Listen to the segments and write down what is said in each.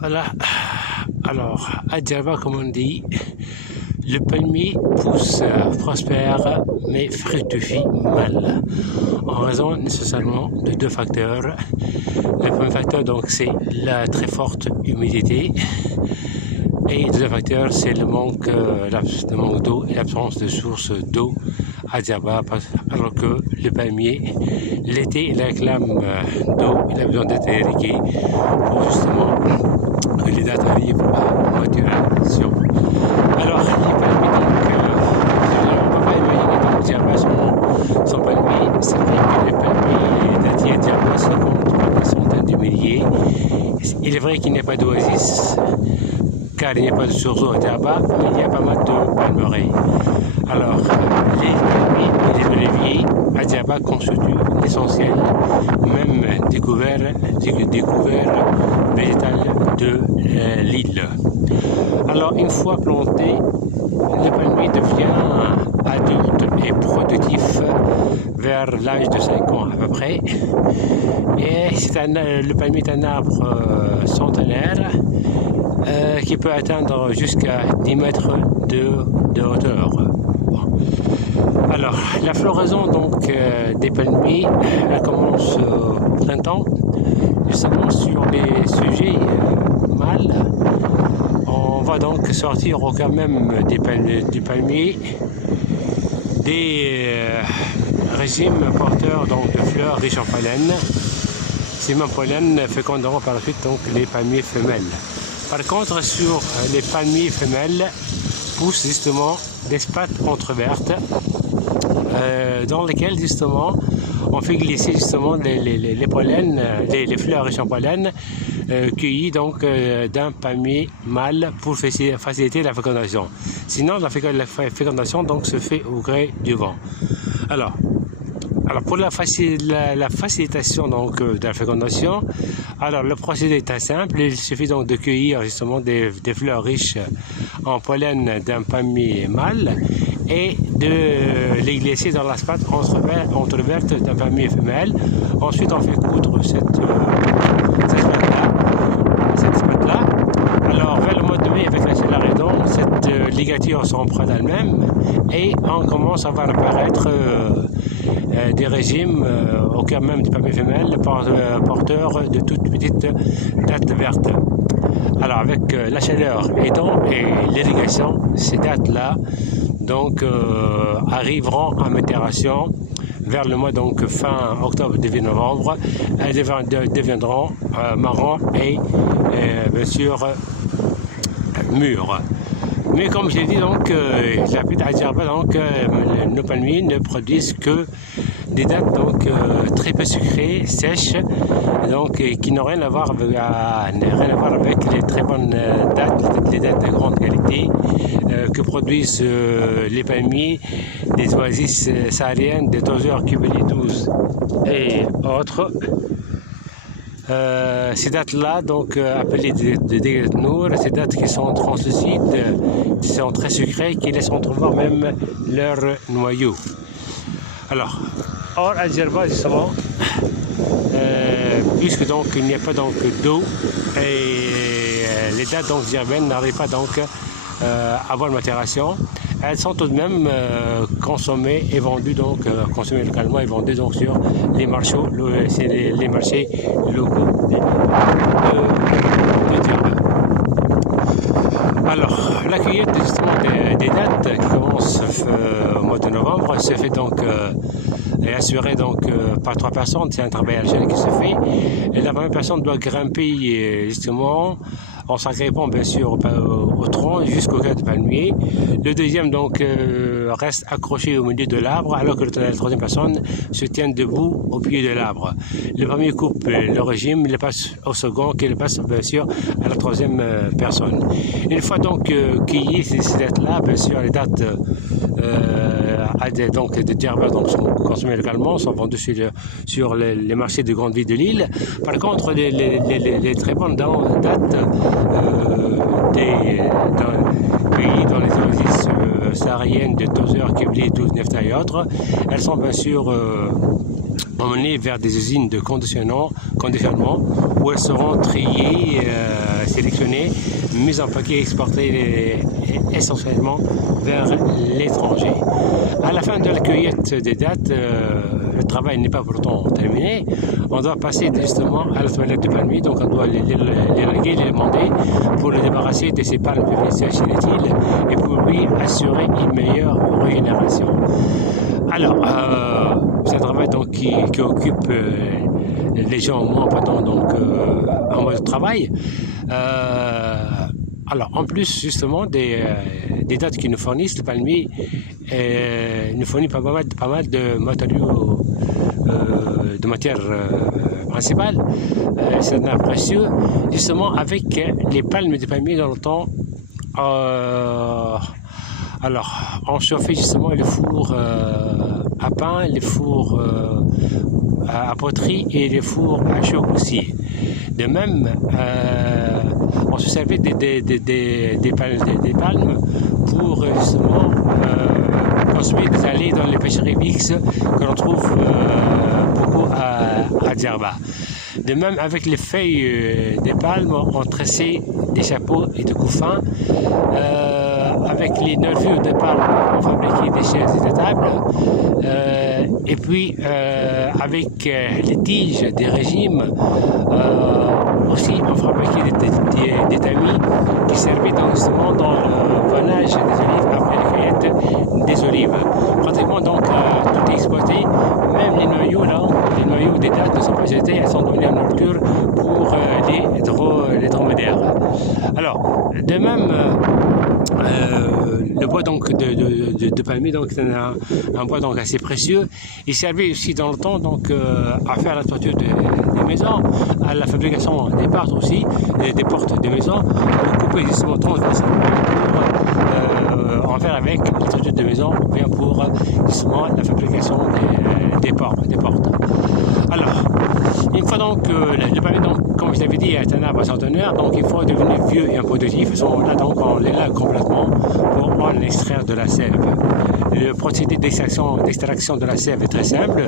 Voilà, alors à Djerba, comme on dit, le palmier pousse, prospère, mais fructifie mal, en raison nécessairement de deux facteurs. Le premier facteur, donc, c'est la très forte humidité, et le deuxième facteur, c'est le manque d'eau et l'absence de sources d'eau à Djerba, alors que le palmier, l'été, il réclame d'eau, il a besoin d'être irrigué pour justement que les dates arrivent à maturation. Alors, les palmiers, donc, on ne peut pas imaginer donc Djerba son palmier. C'est vrai que les palmiers dattiers à Djerba se comptent par des centaines de milliers. Il est vrai qu'il n'y a pas d'oasis, car il n'y a pas de source d'eau à Djerba, mais il y a pas mal de palmeraies. Alors, les palmiers et les oliviers à Djerba constituent l'essentiel, même découvert végétal de l'île. Alors, une fois planté, le palmier devient adulte et productif vers l'âge de 5 ans à peu près. Et le palmier est un arbre centenaire qui peut atteindre jusqu'à 10 mètres de hauteur. Alors, la floraison donc des palmiers, elle commence au printemps, justement sur les sujets mâles. On va donc sortir au cas même du palmier des régimes porteurs donc, de fleurs riches en pollen. Ces mêmes pollen féconderont par la suite donc, les palmiers femelles. Par contre, sur les palmiers femelles poussent justement des spates entrevertes dans lesquelles justement on fait glisser justement les pollens, les fleurs riches en pollen cueillies donc d'un palmier mâle pour faciliter la fécondation. Sinon la fécondation donc se fait au gré du vent. Alors pour la facilitation donc de la fécondation, alors le procédé est assez simple. Il suffit donc de cueillir justement des fleurs riches en pollen d'un palmier mâle et de les glisser dans la spate entreverte d'un palmier femelle. Ensuite on fait coudre cette spate-là. Alors vers le mois de mai, avec la chaleur aidante, cette ligature s'en prend d'elle-même et on commence à voir apparaître des régimes au cœur même du palmier femelle porteurs de toutes petites dattes vertes. Alors avec la chaleur aidant et l'irrigation, ces dattes-là donc arriveront à maturation vers le mois donc fin octobre début novembre. Elles deviendront marron et bien sûr mûres. Mais comme je l'ai dit, donc, j'habite à Djerba, donc nos palmiers ne produisent que des dattes donc, très peu sucrées, sèches, donc, qui n'ont rien à voir avec les très bonnes dattes, les dattes de grande qualité que produisent les palmiers des oasis sahariennes, des Tozeur, Kibeli 12 et autres. Ces dates-là, donc appelées des nours, ces dates qui sont translucides, qui sont très sucrées, qui laissent entrevoir même leur noyau. Alors, or à Djerba justement, puisque donc il n'y a pas donc d'eau et les dates donc djerbaines n'arrivent pas donc à avoir maturation, elles sont tout de même consommées et vendues donc consommées localement et vendues donc sur les marchés locaux de Djerba. Alors la cueillette justement des dattes qui commence au mois de novembre se fait donc est assurée donc par 3 personnes. C'est un travail à la chaîne qui se fait. Et la première personne doit grimper justement en s'agrippant bien sûr au tronc jusqu'au cœur du palmier. Le deuxième donc reste accroché au milieu de l'arbre alors que la troisième personne se tient debout au pied de l'arbre. Le premier coupe le régime, il le passe au second qui le passe bien sûr à la troisième personne. Une fois donc cueillies ces dates-là, bien sûr les dates donc de Djerba donc sont consommées localement, sont vendues sur les marchés de grandes villes de l'île. Par contre les très bonnes dates cueillies dans les oasis sahariennes de Tozeur, Kibeli, 12, Nefta et autres, elles sont bien sûr emmenées vers des usines de conditionnement où elles seront triées, sélectionnées, mises en paquet et exportées essentiellement vers l'étranger. À la fin de la cueillette des dattes, le travail n'est pas pourtant terminé. On doit passer justement à la toilette de palmier, donc on doit les laguer, les monter pour le débarrasser de ces palmes inutiles et pour lui assurer une meilleure régénération. Alors, c'est un travail donc, qui occupe les gens moins pendant un mois de travail. Alors, en plus justement des dattes qui nous fournissent, le palmier nous fournit pas mal de matériaux, de matières principales, c'est un précieux, justement avec les palmes de palmier dans le temps. Alors, on chauffait justement les fours à pain, les fours à poterie et les fours à chaud aussi. De même, on se servait des palmes pour justement construire des allées dans les pêcheries mixtes que l'on trouve beaucoup à Djerba. De même, avec les feuilles des palmes, on tressait des chapeaux et des couffins. Avec les nervures de palme, on fabriquait des chaises et des tables. Et puis, avec les tiges des régimes, aussi on fabriquait des tamis qui servaient justement dans le pannage des olives après la cueillette des olives. Pratiquement donc tout est exploité, même les noyaux là, les noyaux des dattes ne sont pas jetés, elles sont données en nourriture pour les dromadaires. Alors, de même, le bois donc de palmier, donc c'est un bois donc assez précieux. Il servait aussi dans le temps donc à faire la toiture des maisons, à la fabrication des portes aussi, des portes des maisons, pour couper justement transversalement pour en faire avec la toiture de maison ou bien pour justement la fabrication des portes. Alors, une fois donc le palmier, donc, comme je l'avais dit, est un arbre centenaire, donc il faut devenir vieux et improductif. Là donc on l'élague complètement pour en extraire de la sève. Le procédé d'extraction de la sève est très simple.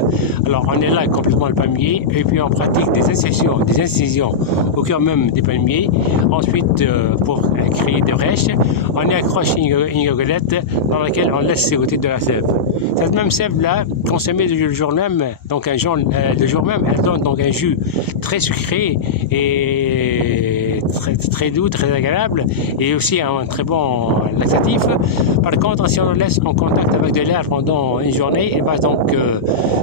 Alors on élague complètement le palmier et puis on pratique des incisions au cœur même des palmiers. Ensuite, pour créer des brèches, on y accroche une goélette dans laquelle on laisse s'égoutter de la sève. Cette même sève-là, consommée le jour même, donc le jour même, elle donne donc un jus très sucré et très doux, très agréable, et aussi un très bon laxatif. Par contre, si on le laisse en contact avec de l'air pendant une journée, et ben donc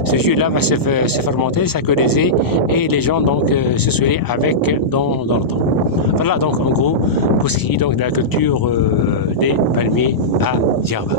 ce jus-là va se fermenter, s'alcooliser, et les gens donc se soigner avec dans le temps. Voilà donc en gros pour ce qui est donc de la culture des palmiers à Djerba.